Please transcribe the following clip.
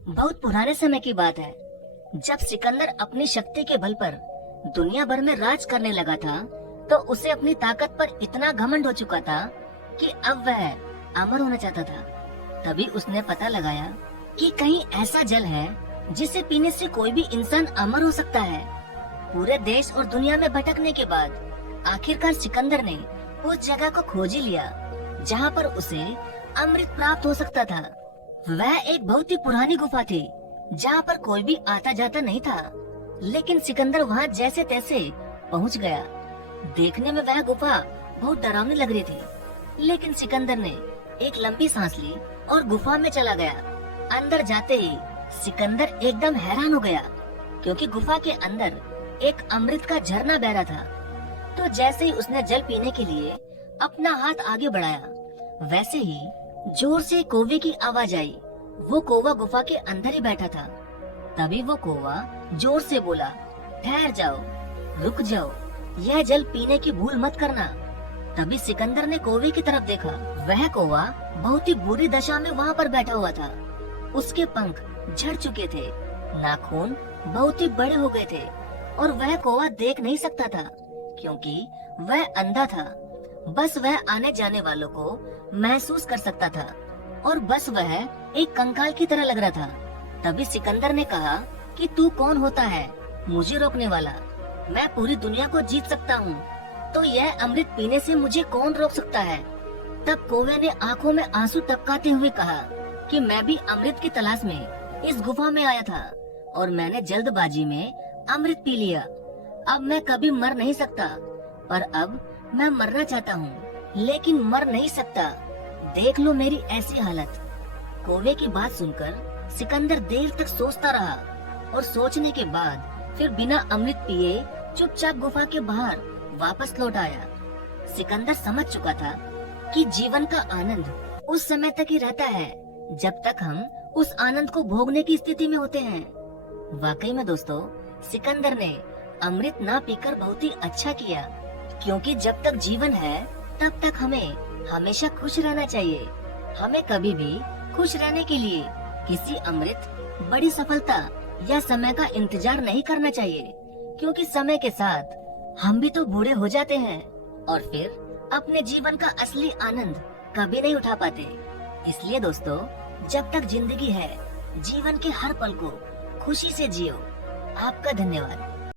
बहुत पुराने समय की बात है, जब सिकंदर अपनी शक्ति के बल पर दुनिया भर में राज करने लगा था, तो उसे अपनी ताकत पर इतना घमंड हो चुका था कि अब वह अमर होना चाहता था। तभी उसने पता लगाया कि कहीं ऐसा जल है जिसे पीने से कोई भी इंसान अमर हो सकता है। पूरे देश और दुनिया में भटकने के बाद आखिरकार सिकंदर ने उस जगह को खोज ही लिया जहाँ पर उसे अमृत प्राप्त हो सकता था। वह एक बहुत ही पुरानी गुफा थी जहाँ पर कोई भी आता जाता नहीं था, लेकिन सिकंदर वहाँ जैसे तैसे पहुँच गया। देखने में वह गुफा बहुत डरावनी लग रही थी, लेकिन सिकंदर ने एक लंबी सांस ली और गुफा में चला गया। अंदर जाते ही सिकंदर एकदम हैरान हो गया, क्योंकि गुफा के अंदर एक अमृत का झरना बह रहा था। तो जैसे ही उसने जल पीने के लिए अपना हाथ आगे बढ़ाया, वैसे ही जोर से कौवे की आवाज आई। वो कौवा गुफा के अंदर ही बैठा था। तभी वो कौवा जोर से बोला, ठहर जाओ, रुक जाओ, यह जल पीने की भूल मत करना। तभी सिकंदर ने कौवे की तरफ देखा। वह कौवा बहुत ही बुरी दशा में वहाँ पर बैठा हुआ था। उसके पंख झड़ चुके थे, नाखून बहुत ही बड़े हो गए थे और वह कौवा देख नहीं सकता था, क्योंकि वह अंधा था। बस वह आने जाने वालों को महसूस कर सकता था और बस वह एक कंकाल की तरह लग रहा था। तभी सिकंदर ने कहा कि तू कौन होता है मुझे रोकने वाला? मैं पूरी दुनिया को जीत सकता हूँ, तो यह अमृत पीने से मुझे कौन रोक सकता है? तब कौवे ने आंखों में आंसू टपकाते हुए कहा कि मैं भी अमृत की तलाश में इस गुफा में आया था और मैंने जल्दबाजी में अमृत पी लिया। अब मैं कभी मर नहीं सकता, पर अब मैं मरना चाहता हूँ, लेकिन मर नहीं सकता। देख लो मेरी ऐसी हालत। कौवे की बात सुनकर सिकंदर देर तक सोचता रहा और सोचने के बाद फिर बिना अमृत पिए चुपचाप गुफा के बाहर वापस लौट आया। सिकंदर समझ चुका था कि जीवन का आनंद उस समय तक ही रहता है जब तक हम उस आनंद को भोगने की स्थिति में होते हैं। वाकई में दोस्तों, सिकंदर ने अमृत ना पीकर बहुत ही अच्छा किया, क्योंकि जब तक जीवन है तब तक हमें हमेशा खुश रहना चाहिए। हमें कभी भी खुश रहने के लिए किसी अमृत, बड़ी सफलता या समय का इंतजार नहीं करना चाहिए, क्योंकि समय के साथ हम भी तो बूढ़े हो जाते हैं और फिर अपने जीवन का असली आनंद कभी नहीं उठा पाते। इसलिए दोस्तों, जब तक जिंदगी है, जीवन के हर पल को खुशी से जियो। आपका धन्यवाद।